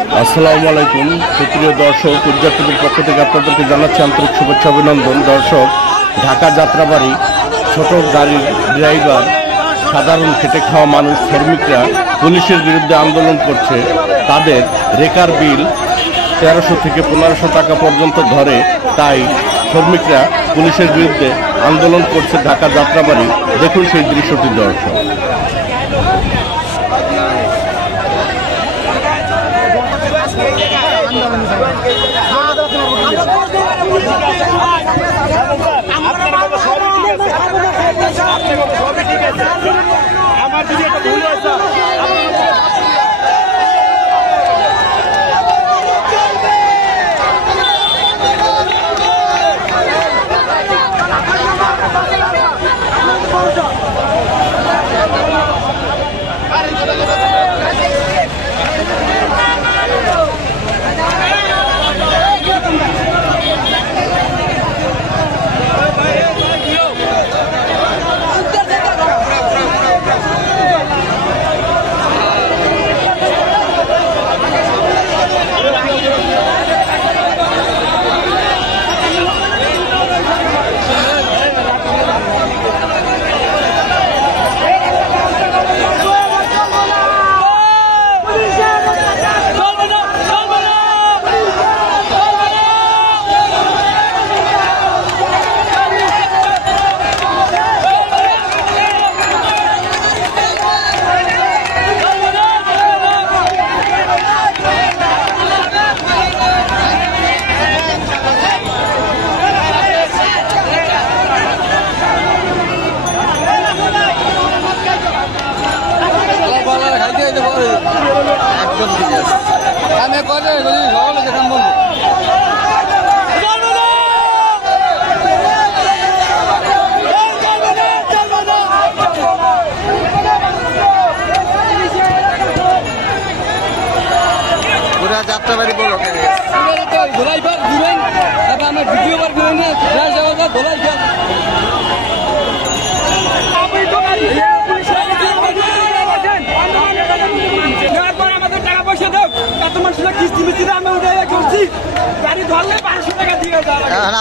আসসালামু আলাইকুম সুপ্রিয় দর্শক, উজ্জ্বল টিভির পক্ষ থেকে আপনাদেরকে জানাচ্ছি আন্তরিক শুভেচ্ছা অভিনন্দন। দর্শক, ঢাকা যাত্রাবাড়ি ছোট গাড়ির ড্রাইভার, সাধারণ খেটে খাওয়া মানুষ, শ্রমিকরা পুলিশের বিরুদ্ধে আন্দোলন করছে। তাদের রেকার বিল 1300 থেকে 1500 টাকা পর্যন্ত ধরে, তাই শ্রমিকরা পুলিশের বিরুদ্ধে আন্দোলন করছে ঢাকা যাত্রাবাড়ি। দেখুন সেই দৃশ্যটি দর্শক। আমার যদি একটা ভুল হয়েছে আমি করে সকলে দেখান বলবো। পুরা যাত্রাবাড়ি বলো ধোলাই পার ঘুরেন, তারপর আমার ভিডিও বার ঘুরে নিয়ে ধোলাই পার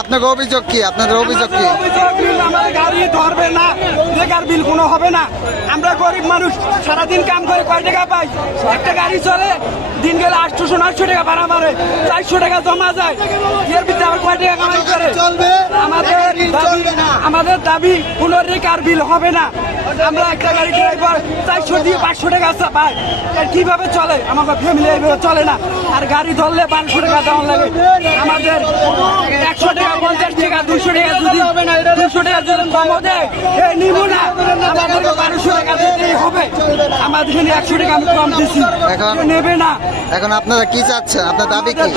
আপনাকে অভিযোগ কি? আপনাদের অভিযোগ কি? আমাদের গাড়ি ধরবে না, বেকার বিল কোনো হবে না। আমরা গরিব মানুষ, সারাদিন কাম করে কয় টাকা পাই? একটা গাড়ি চলে দিন গেলে 800-900 টাকা ভাড়া মারে, 400 টাকা জমা যায়। এর ভিতরে আবার কয় টাকা কামাই করে? আমাদের দাবি কোনো বেকার বিল হবে না। আমরা একটা গাড়ি ড্রাইভার 400 দিয়ে 500 টাকা পাই, কিভাবে চলে? আমাদের ফ্যামিলি এইভাবে চলে না। আর গাড়ি ধরলে 1200 টাকা দেওয়া লাগে। আমাদের 100 টাকা, 50 টাকা, 200 টাকা যদি 200 টাকা যদি কম দেয় নিব না, আমাদের 1200 টাকা দিতেই হবে। আমাদের 100 টাকা আমি কম দিচ্ছি, নেবে না। এখন আপনারা কি চাচ্ছেন? আপনার দাবি কি?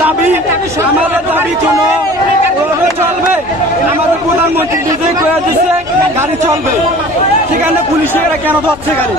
আমাদের দাবি কোনো চলবে, আমাদের প্রধানমন্ত্রী নিজেই কয়ে দিচ্ছে গাড়ি চলবে, সেখানে পুলিশেরা কেন ধরছে গাড়ি?